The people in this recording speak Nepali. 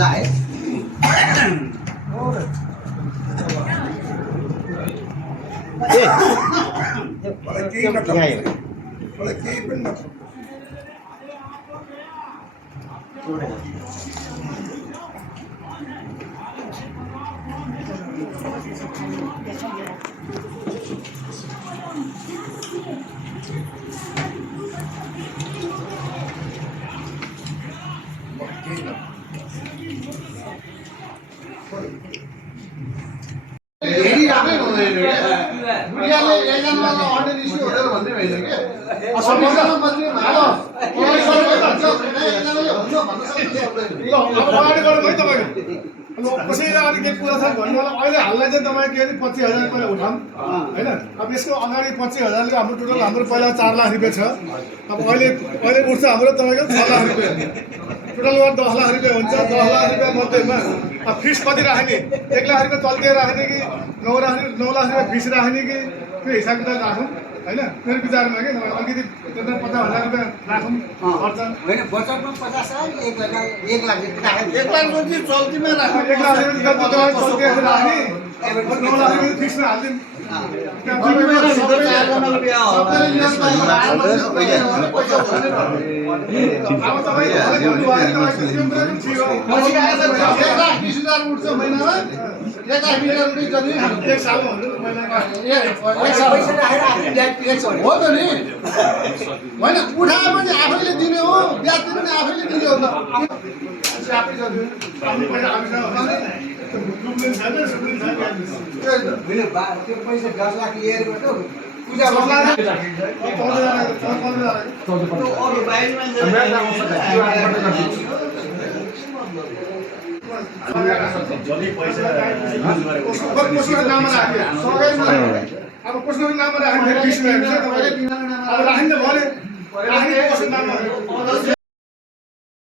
lại कसैले अलिक के कुरा छ भन्नुलाई अहिले हाललाई चाहिँ तपाईँ के अरे 25,000 पहिला उठाउँ हैन। अब यसको अगाडि 25,000 ले हाम्रो टोटल हाम्रो पहिला 4 लाख रुपैयाँ छ। अब अहिले उठ्छ हाम्रो तपाईको 6 लाख रुपैयाँ टोटल 10 लाख रुपैयाँ हुन्छ। 10 लाख रुपैयाँ मध्येमा अब फिस कति राख्ने 1 लाख रुपैयाँ तल्के राख्ने कि 9 लाख रुपैयाँ फिस राख्ने कि त्यो हिसाब किताब राखौँ हैन। मेरो विचारमा के अलिकति 50,000 रुपैयाँ राखौँ खर्च होइन बचतमा 50,000 1 लाख 1 लाख जति चल्तीमा राख्नु 1 लाख रुपैयाँ चल्ती राख्ने 9 लाख रुपैयाँ फिक्समा हाल्दिउँ। होइन उठाएपछि आफैले दिने हो ब्याज दिने पनि आफैले दिने हो त्यो पैसा 10 लाख लिएर पूजा अब कसको नाममा राख्ने अब राख्ने भयो